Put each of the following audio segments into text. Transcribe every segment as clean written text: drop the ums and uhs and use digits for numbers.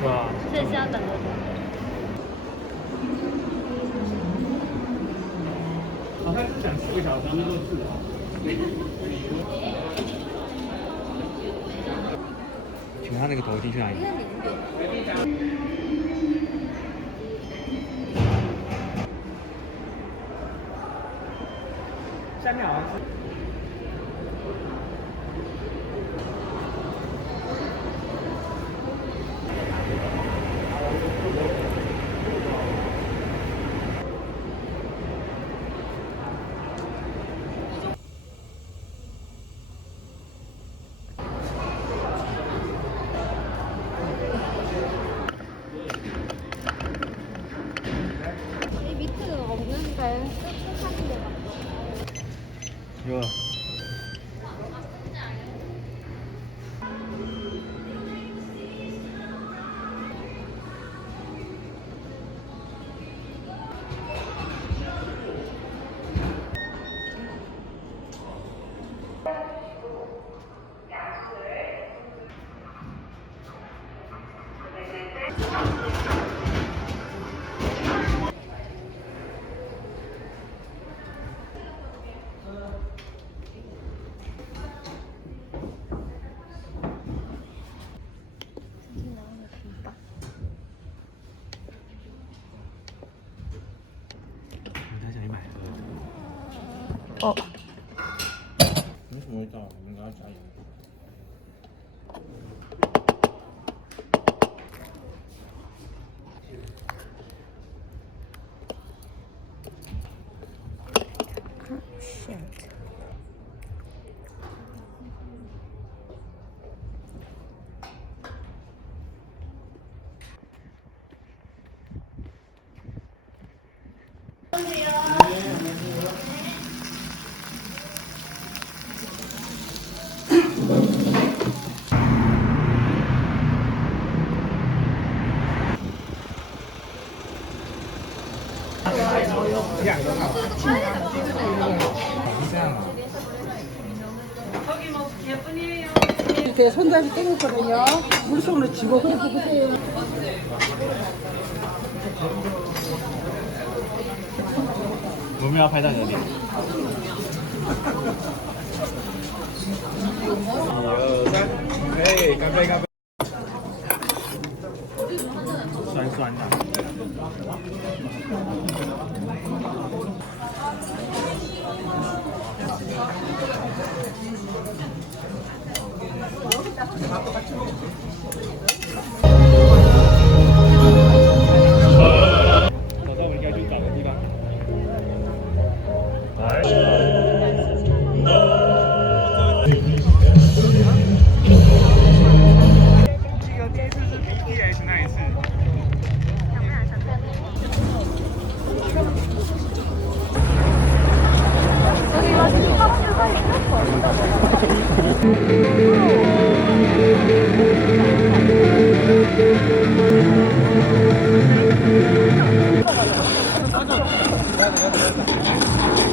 对啊，所以是要等多久？好像是讲10个小时就是啊。请问他那个头进去哪里？下面好像是。이 밑에는 없는데 세차하는 데가. 이거.他想去买喝的。哦。没什么味道，你们给他加油。两个好。是这样啊。 이렇게 손잡이 땡겼거든요. 물속으로 쥐고 그래 보세요. 몸이 아파야 되니? 1、2、3，哎，干杯干杯！酸酸的。早上我们应该去找个地方。记得第一次是 BTS 那一次。여기 와서 힙합 빨리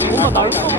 뭔가 나올 것 같아.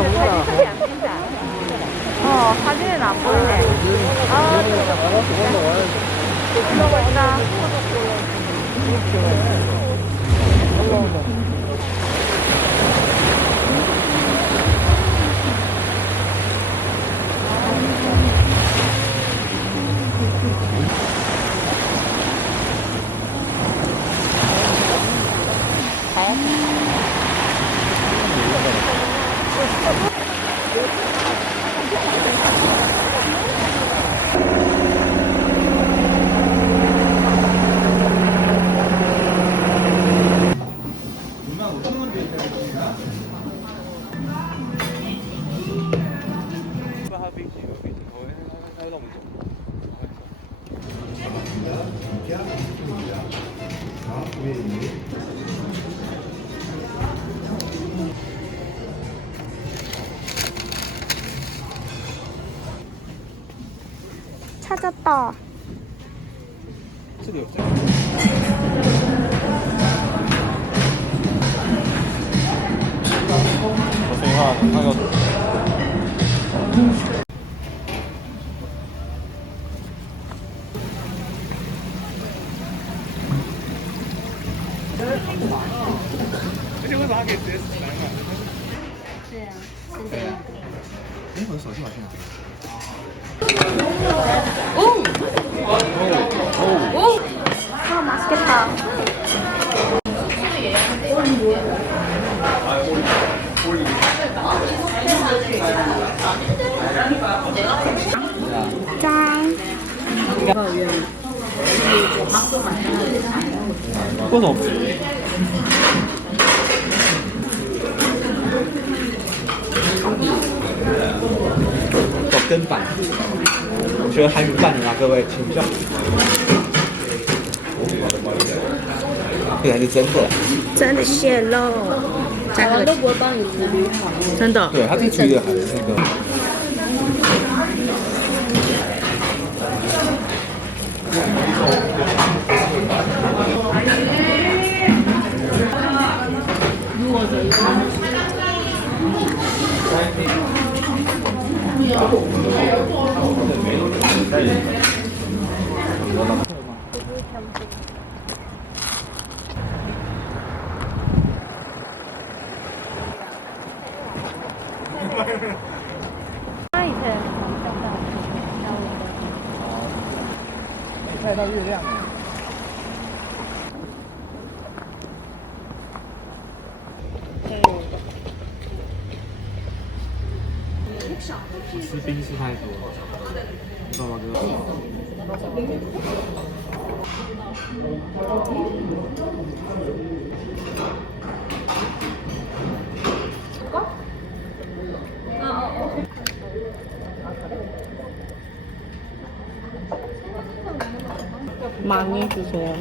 진짜 사진이 안 뜬다. 사진은 안 보이네. 아, 올라간다. 찾았다. 맛있겠다. 짠. 그건 없지. 做跟板，我觉得还有半年啊，各位请教。这还是真的，真的蟹肉，加个真的。对，它这区的还是那个。拍到月亮。吃冰吃太多，知道吗哥？많이 주세요.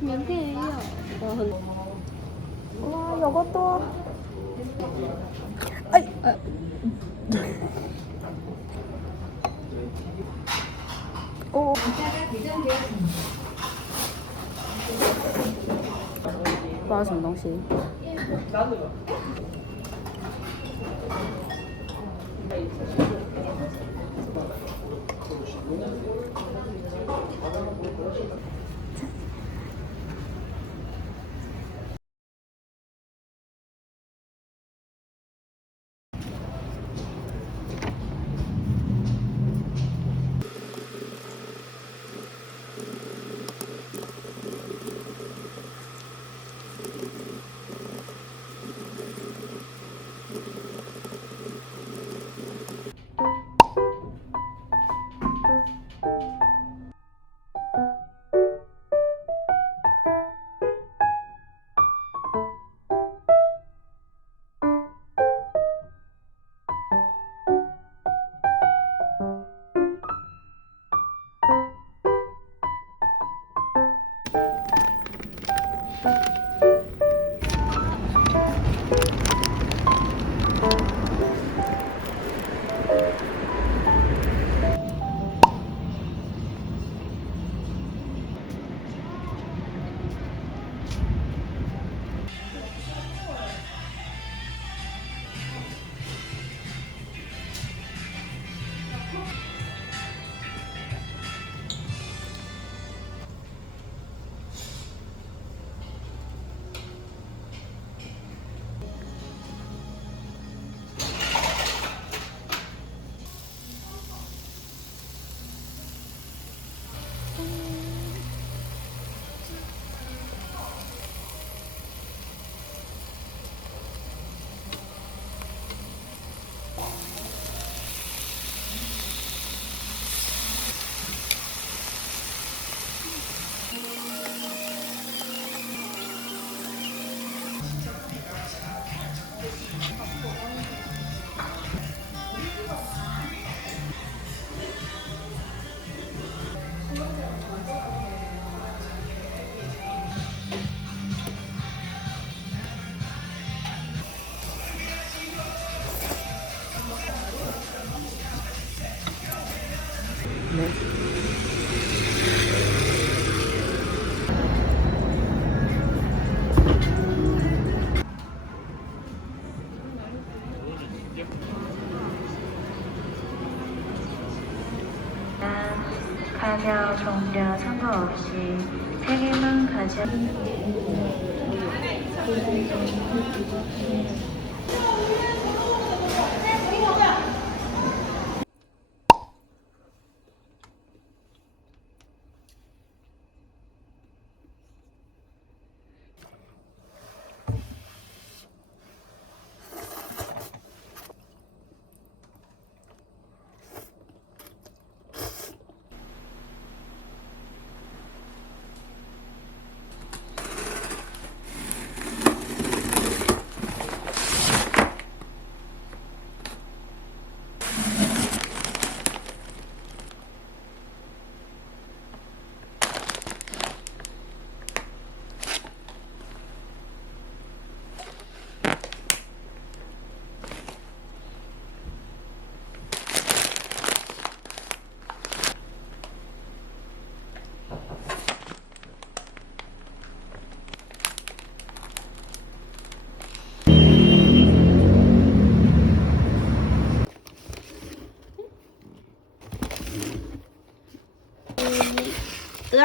免费也有。哇，有个多。哎哎。哦。不知道什么东西。가격, 종류 상관없이 3개만 가져.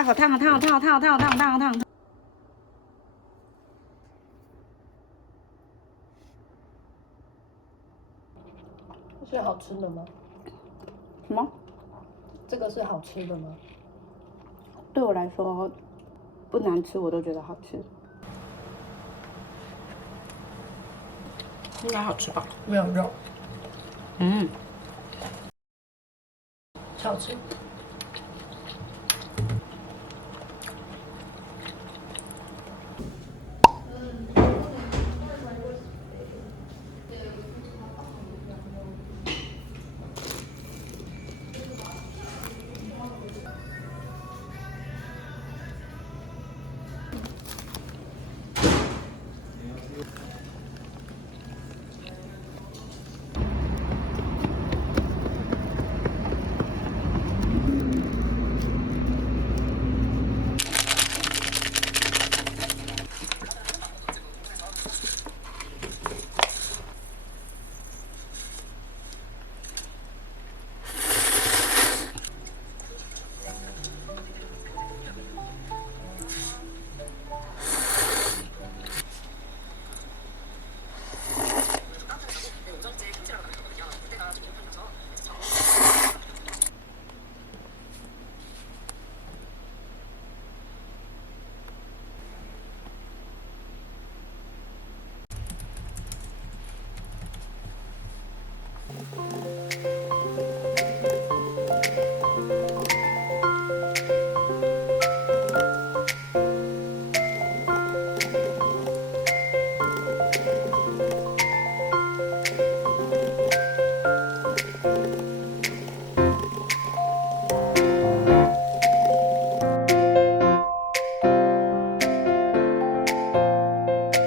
好烫，好烫，好烫，好烫，好烫，好烫，好烫，好烫！是好吃的吗？什么？这个是好吃的吗？对我来说，不难吃我都觉得好吃。应该好吃吧？没有肉，嗯，超好吃。 어.